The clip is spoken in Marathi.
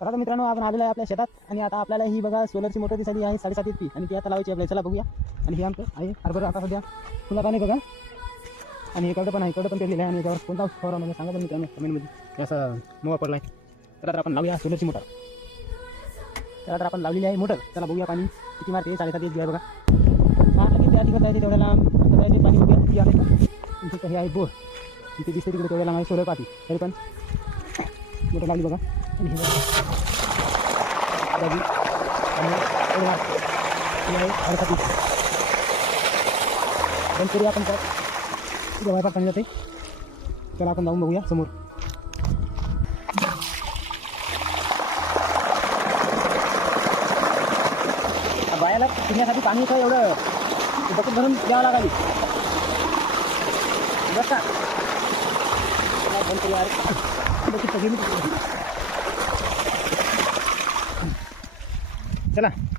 तर आता मित्रांनो आपण आलेलो आहे आपल्या शेतात आणि आता आपल्याला ही बघा सोलरची मोटर दिसायली आहे 7.5 HP आणि ती आता लावायची आपल्याला. चला बघूया. आणि हे आमचं आहे हरभरा आता सध्या फुला पाणी बघा आणि इकडं पण आहे, इकडं पण पेरलेलं आहे आणि याच्यावर कोणता फवारा म्हणजे सांगा पण मित्रांनो कमेंटमध्ये असा मोवा पडला आहे. तर आता आपण लावूया सोलरची मोटर. तर आता आपण लावलेली आहे मोटर. चला बघूया पाणी किती मारते. 7.5 HP आहे बघा. आणि त्या ठिकाणी जायचे तेवढ्या लांब जायचे पाणी बघूया किती आहे. तुमचं हे आहे बोर तिथे दिसते तिकडे तेवढ्या लांब आहे सोलर पाती. तरी पण मोटर लावली बघा. आणि हे पण तरी आपण काय जवळपास पाणी जाते. त्याला आपण जाऊन बघूया समोर. बायाला पिण्यासाठी पाणी तर एवढं बकेट भरून द्यावं लागली बस का बंद करू यार. बकेट तर गेली. चला